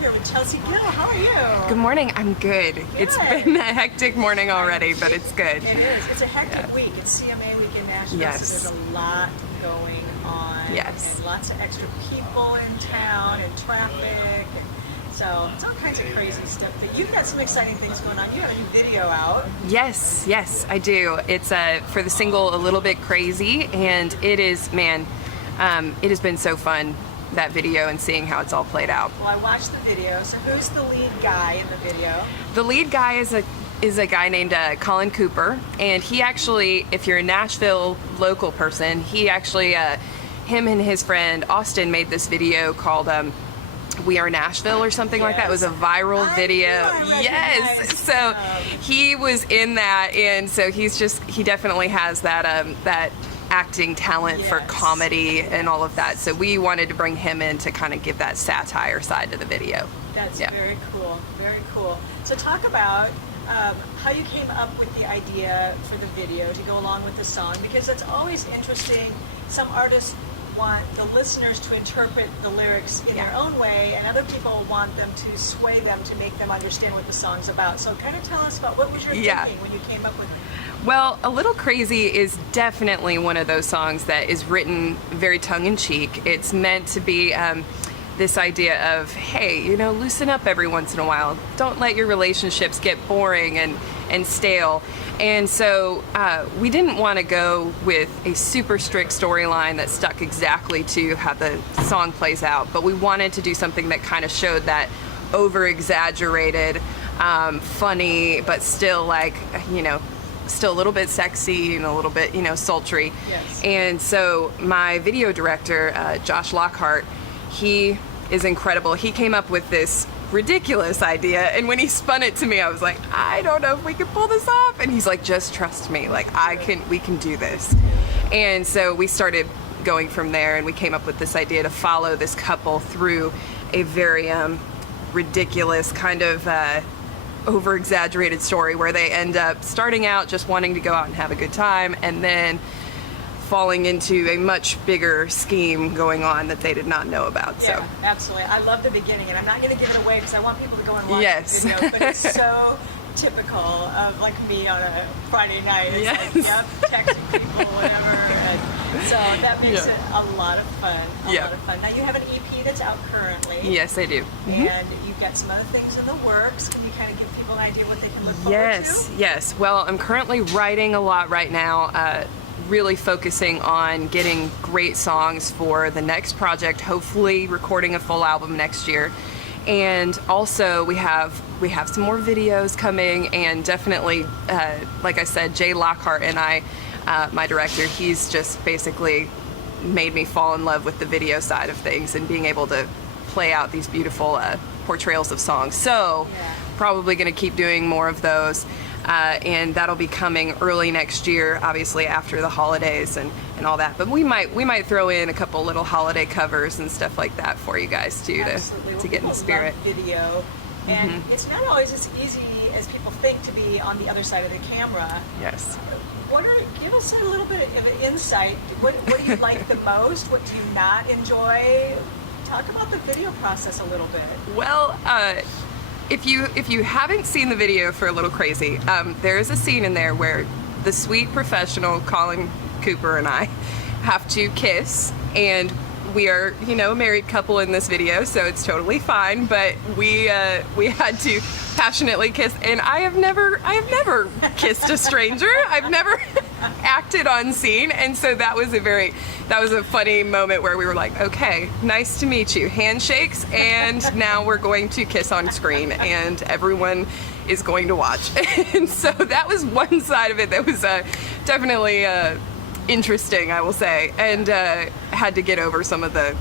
here with Chelsea Gill. How are you? Good morning. I'm good. It's been a hectic morning already, but it's good. It is. It's a hectic week. It's CMA week in Nashville, Yes. so there's a lot going on. Yes. And lots of extra people in town and traffic. So it's all kinds of crazy stuff. But you've got some exciting things going on. You have a new video out. Yes, I do. It's for the single A Little Bit Crazy, and it is, man, it has been so fun, that video, and seeing how it's all played out. Well, I watched the video. So who's the lead guy in the video? The lead guy is a guy named Colin Cooper, and he actually, if you're a Nashville local person, he actually, him and his friend Austin made this video called We Are Nashville or something like that. It was a viral video. Yes. So he was in that, and so he definitely has that that acting talent for comedy and all of that. So we wanted to bring him in to kind of give that satire side to the video. That's very cool. Very cool. So talk about how you came up with the idea for the video to go along with the song, because it's always interesting. Some artists want the listeners to interpret the lyrics in their own way, and other people want them to sway them to make them understand what the song's about. So kind of tell us about what was your thinking when you came up with it? Well, A Little Crazy is definitely one of those songs that is written very tongue-in-cheek. It's meant to be this idea of, hey, you know, loosen up every once in a while. Don't let your relationships get boring and stale. And so we didn't want to go with a super strict storyline that stuck exactly to how the song plays out, but we wanted to do something that kind of showed that over-exaggerated, funny, but still like, you know, still a little bit sexy and a little bit, you know, sultry. Yes. And so my video director, Josh Lockhart, he is incredible. He came up with this ridiculous idea, and when he spun it to me, I was like, I don't know if we can pull this off. And he's like, just trust me, like we can do this. And so we started going from there, and we came up with this idea to follow this couple through a very ridiculous kind of over-exaggerated story where they end up starting out just wanting to go out and have a good time, and then falling into a much bigger scheme going on that they did not know about. Yeah, so absolutely. I love the beginning, and I'm not going to give it away because I want people to go and watch Yes. the video, but it's so typical of like me on a Friday night. It's Yes. like, texting people, whatever. And so that makes it a lot of fun. A lot of fun. Now you have an EP that's out currently. Yes, I do. And you've got some other things in the works. Can you kind of give people an idea what they can look forward to? Yes. Well, I'm currently writing a lot right now, really focusing on getting great songs for the next project, hopefully recording a full album next year. And also we have some more videos coming, and definitely, like I said, Jay Lockhart and I, my director, he's just basically made me fall in love with the video side of things and being able to play out these beautiful portrayals of songs. So probably going to keep doing more of those, and that'll be coming early next year, obviously after the holidays and all that. But we might throw in a couple little holiday covers and stuff like that for you guys too, to get in the spirit. Love video, and it's not always as easy as people think to be on the other side of the camera. Yes. Give us a little bit of an insight. What do you like the most? What do you not enjoy? Talk about the video process a little bit. Well, if you haven't seen the video for A Little Crazy, there is a scene in there where the sweet professional Colin Cooper and I have to kiss, and we are, you know, a married couple in this video, so it's totally fine. But we had to passionately kiss, and I have never kissed a stranger. I've never acted on scene, and so that was a funny moment where we were like, okay, nice to meet you, handshakes, and now we're going to kiss on screen, and everyone is going to watch. And so that was one side of it that was definitely interesting, I will say, and had to get over some of the,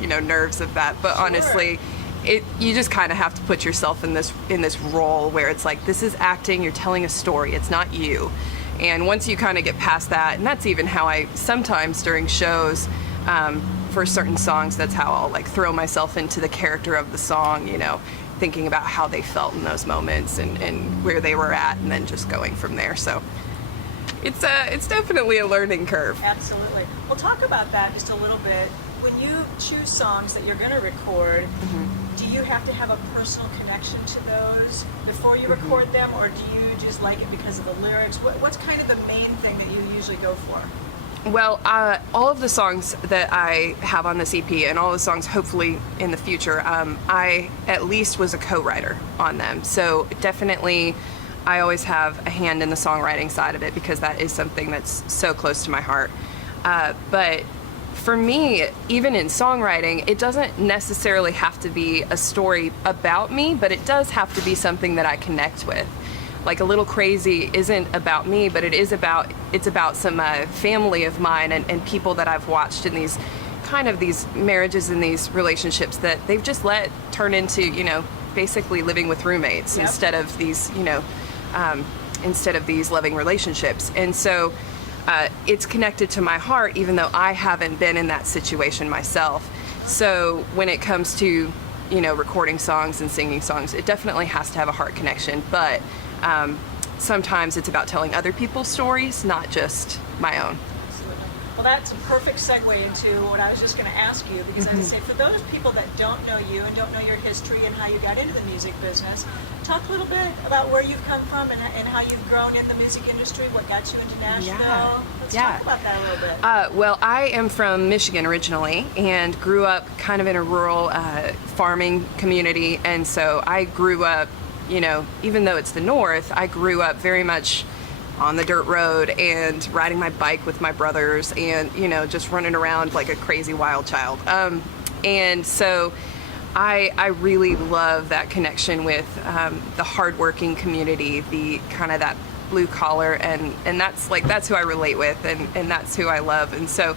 you know, nerves of that. But honestly, you just kind of have to put yourself in this role where it's like, this is acting, you're telling a story, it's not you. And once you kind of get past that, and that's even how I sometimes during shows, for certain songs, that's how I'll like throw myself into the character of the song, you know, thinking about how they felt in those moments and where they were at, and then just going from there. So it's definitely a learning curve. Absolutely. We'll talk about that just a little bit. When you choose songs that you're going to record, do you have to have a personal connection to those before you record them, or do you just like it because of the lyrics? What's kind of the main thing that you usually go for? Well, all of the songs that I have on this EP, and all the songs hopefully in the future, I at least was a co-writer on them. So definitely I always have a hand in the songwriting side of it, because that is something that's so close to my heart. But for me, even in songwriting, it doesn't necessarily have to be a story about me, but it does have to be something that I connect with. Like A Little Crazy isn't about me, but it's about some family of mine and people that I've watched in these marriages and these relationships that they've just let turn into, basically living with roommates. Yep. instead of these loving relationships. And so it's connected to my heart, even though I haven't been in that situation myself. So when it comes to, recording songs and singing songs, it definitely has to have a heart connection. But sometimes it's about telling other people's stories, not just my own. Absolutely. Well, that's a perfect segue into what I was just going to ask you, because I would say for those people that don't know you and don't know your history and how you got into the music business, talk a little bit about where you've come from and how you've grown in the music industry, what got you into Nashville. Let's talk about that a little bit. Well, I am from Michigan originally and grew up kind of in a rural farming community, and so I grew up, even though it's the North, I grew up very much on the dirt road and riding my bike with my brothers and, just running around like a crazy wild child. And so I really love that connection with the hardworking community, the kind of that blue collar, and that's who I relate with, and that's who I love. And so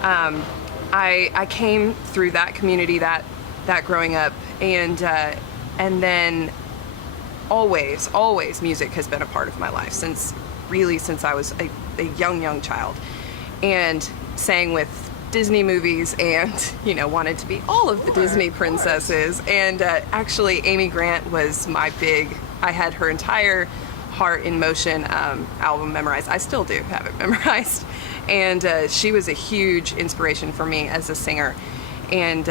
I came through that community, that growing up, and then always music has been a part of my life since I was a young child, and sang with Disney movies and wanted to be all of the Disney princesses. And actually Amy Grant was I had her entire Heart in Motion album memorized. I still do have it memorized, and she was a huge inspiration for me as a singer. And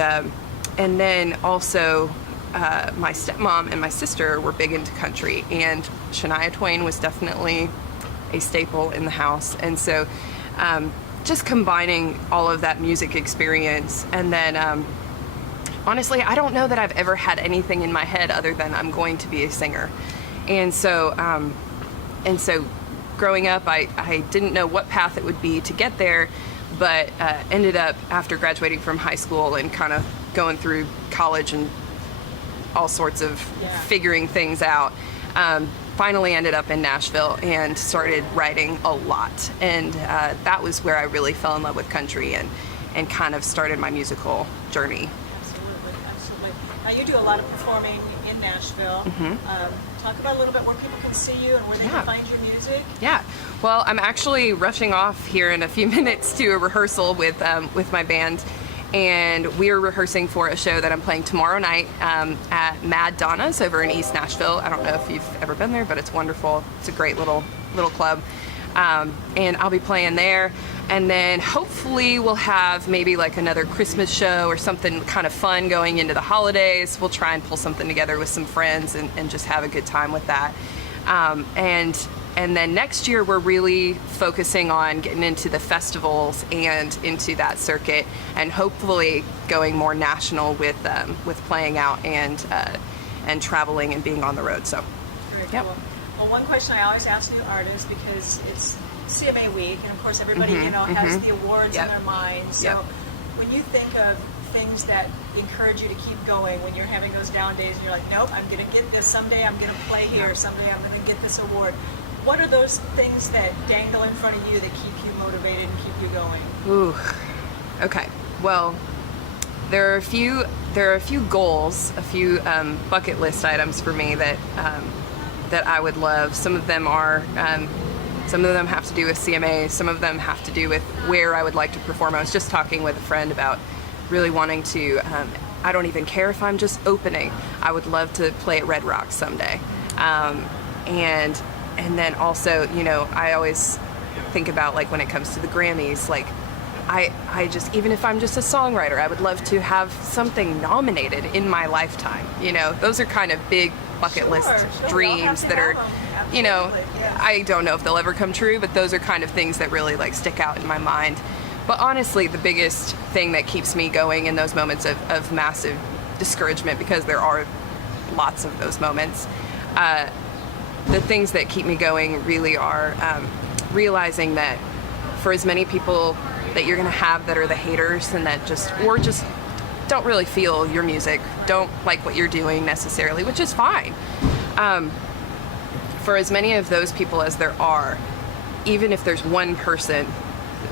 then also my stepmom and my sister were big into country, and Shania Twain was definitely a staple in the house. And so just combining all of that music experience, and then honestly, I don't know that I've ever had anything in my head other than I'm going to be a singer. And so growing up, I didn't know what path it would be to get there, but ended up, after graduating from high school and kind of going through college and all sorts of figuring things out, finally ended up in Nashville and started writing a lot. And that was where I really fell in love with country and kind of started my musical journey. Absolutely. Now you do a lot of performing in Nashville. Talk about a little bit where people can see you and where they can find your music. Yeah. Well, I'm actually rushing off here in a few minutes to a rehearsal with my band. And we're rehearsing for a show that I'm playing tomorrow night at Mad Donna's over in East Nashville. I don't know if you've ever been there, but it's wonderful. It's a great little club. And I'll be playing there. And then hopefully we'll have maybe like another Christmas show or something kind of fun going into the holidays. We'll try and pull something together with some friends and just have a good time with that. And then next year we're really focusing on getting into the festivals and into that circuit, and hopefully going more national with playing out and traveling and being on the road. So, very cool. Well, one question I always ask new artists, because it's CMA week, and of course everybody has the awards in their mind. So when you think of things that encourage you to keep going when you're having those down days and you're like, nope, I'm going to get this someday, I'm going to play here, someday I'm going to get this award. What are those things that dangle in front of you that keep you motivated and keep you going? Ooh, okay. Well, there are a few goals, a few bucket list items for me that I would love. Some of them have to do with CMA. Some of them have to do with where I would like to perform. I was just talking with a friend about really wanting to. I don't even care if I'm just opening. I would love to play at Red Rocks someday, and then also, I always think about, like, when it comes to the Grammys, like, I just, even if I'm just a songwriter, I would love to have something nominated in my lifetime. You know, those are kind of big bucket list dreams that are, you know, I don't know if they'll ever come true, but those are kind of things that really like stick out in my mind. But honestly, the biggest thing that keeps me going in those moments of massive discouragement, because there are lots of those moments, the things that keep me going really are realizing that for as many people that you're going to have that are the haters and that just don't really feel your music, don't like what you're doing necessarily, which is fine. For as many of those people as there are, even if there's one person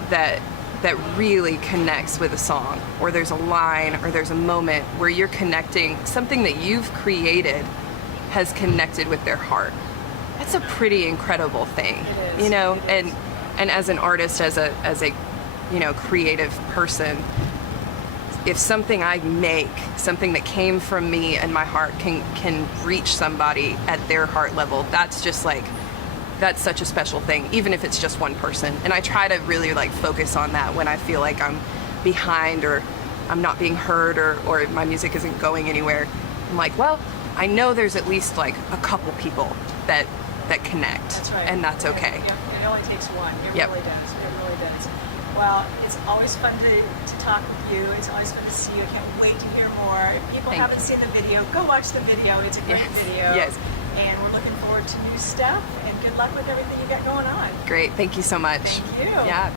that really connects with a song, or there's a line, or there's a moment where you're connecting, something that you've created has connected with their heart, that's a pretty incredible thing. It is. You know, It is. and as an artist, as a you know, creative person, if something I make, something that came from me and my heart can reach somebody at their heart level, that's just like, that's such a special thing, even if it's just one person. And I try to really like focus on that when I feel like I'm behind, or I'm not being heard, or my music isn't going anywhere. I'm like, well, I know there's at least like a couple people that connect. That's right. And that's okay. It only takes one. It Yep. really does. It really does. Well, it's always fun to talk with you. It's always fun to see you. I can't wait to hear more. If people Thank haven't you. seen the video, go watch the video. It's a great Yes. video. Yes. And we're looking forward to new stuff. And good luck with everything you got going on. Great. Thank you so much. Thank you. Yeah.